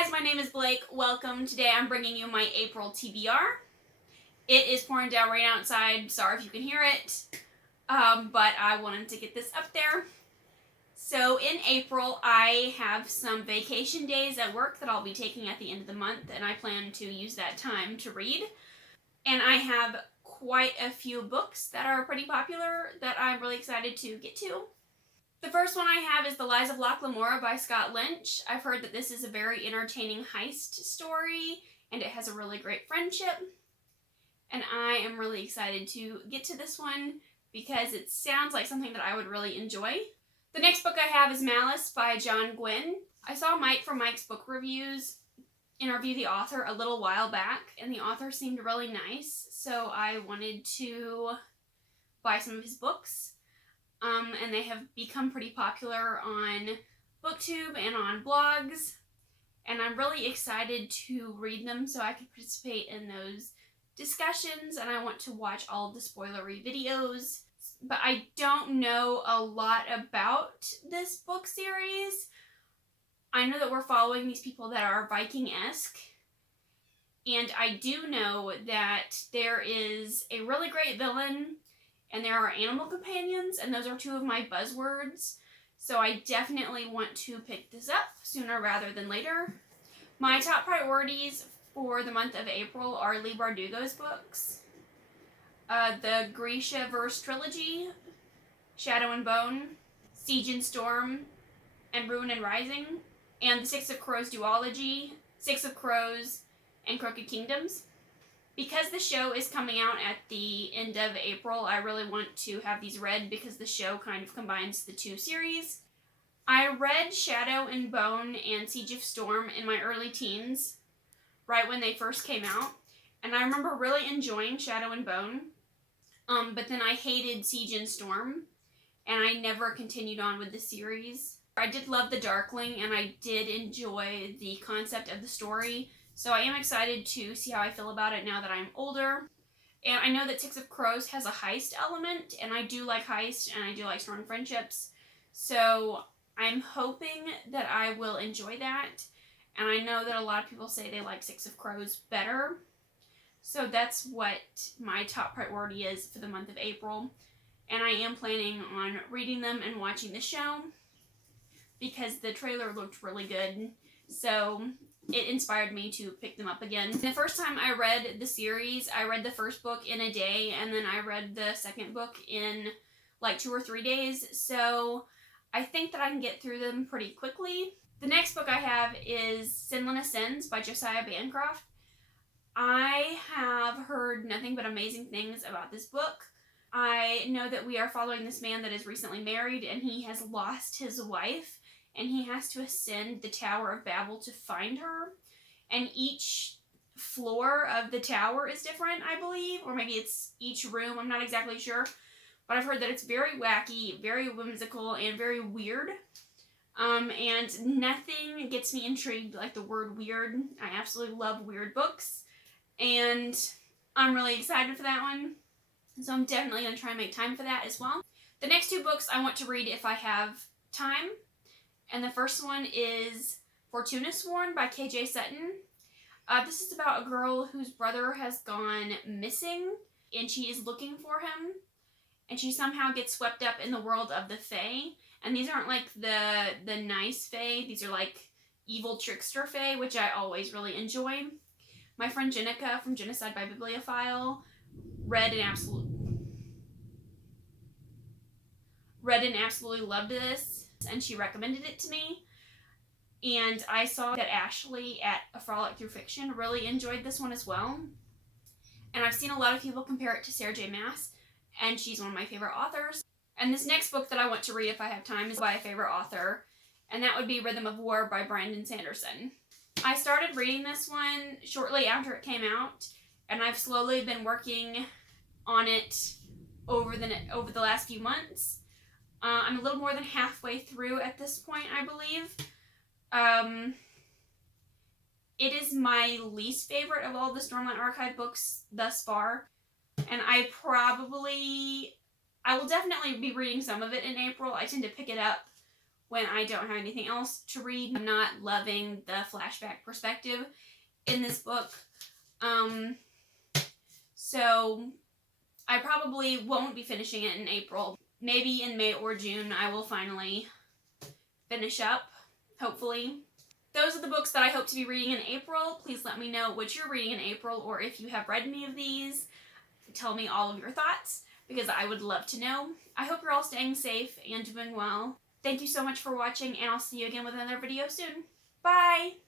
guys, my name is Blake. Welcome. Today I'm bringing you my April TBR. It is pouring down rain outside. Sorry if you can hear it, but I wanted to get this up there. So in April, I have some vacation days at work that I'll be taking at the end of the month, and I plan to use that time to read. And I have quite a few books that are pretty popular that I'm really excited to get to. The first one I have is The Lies of Locke, Lamora by Lynch. I've heard that this is a very entertaining heist story, and it has a really great friendship. And I am really excited to get to this one because it sounds like something that I would really enjoy. The next book I have is Malice by Gwynne. I saw Mike from Mike's Book Reviews interview the author a little while back, and the author seemed really nice, so I wanted to buy some of his books. And they have become pretty popular on BookTube and on blogs, and I'm really excited to read them so I can participate in those discussions, and I want to watch all of the spoilery videos. But I don't know a lot about this book series. I know that we're following these people that are Viking-esque, and I do know that there is a really great villain, and there are animal companions, and those are two of my buzzwords. So I definitely want to pick this up sooner rather than later. My top priorities for the month of April are Leigh Bardugo's books, the Grisha-verse trilogy, Shadow and Bone, Siege and Storm, and Ruin and Rising, and the Six of Crows duology, Six of Crows, and Crooked Kingdoms. Because the show is coming out at the end of April, I really want to have these read because the show kind of combines the two series. I read Shadow and Bone and Siege of Storm in my early teens, right when they first came out, and I remember really enjoying Shadow and Bone, but then I hated Siege and Storm, and I never continued on with the series. I did love The Darkling, and I did enjoy the concept of the story, so I am excited to see how I feel about it now that I'm older. And I know that Six of Crows has a heist element, and I do like heist, and I do like strong friendships. So I'm hoping that I will enjoy that. And I know that a lot of people say they like Six of Crows better. So that's what my top priority is for the month of April. And I am planning on reading them and watching the show because the trailer looked really good. So it inspired me to pick them up again. The first time I read the series, I read the first book in a day, and then I read the second book in like 2 or 3 days, so I think that I can get through them pretty quickly. The next book I have is Sinlin Ascends by Josiah Bancroft. I have heard nothing but amazing things about this book. I know that we are following this man that is recently married, and he has lost his wife, and he has to ascend the Tower of Babel to find her. And each floor of the tower is different, I believe. Or maybe it's each room, I'm not exactly sure. But I've heard that it's very wacky, very whimsical, and very weird. And nothing gets me intrigued like the word weird. I absolutely love weird books. And I'm really excited for that one. So I'm definitely going to try and make time for that as well. The next 2 books I want to read if I have time. And the first one is Fortuna Sworn by K.J. Sutton. This is about a girl whose brother has gone missing, and she is looking for him, and she somehow gets swept up in the world of the Fae. And these aren't like the nice Fae, these are like evil trickster Fae, which I always really enjoy. My friend Jenica from Genocide by Bibliophile read and absolutely loved this, and she recommended it to me. And I saw that Ashley at A Frolic Through Fiction really enjoyed this one as well. And I've seen a lot of people compare it to Sarah J. Maas, and she's one of my favorite authors. And this next book that I want to read if I have time is by a favorite author, and that would be Rhythm of War by Brandon Sanderson. I started reading this one shortly after it came out, and I've slowly been working on it over the last few months. I'm a little more than halfway through at this point, I believe. It is my least favorite of all the Stormlight Archive books thus far, and I will definitely be reading some of it in April. I tend to pick it up when I don't have anything else to read. I'm not loving the flashback perspective in this book. So I probably won't be finishing it in April. Maybe in May or June I will finally finish up, hopefully. Those are the books that I hope to be reading in April. Please let me know what you're reading in April, or if you have read any of these. Tell me all of your thoughts, because I would love to know. I hope you're all staying safe and doing well. Thank you so much for watching, and I'll see you again with another video soon. Bye!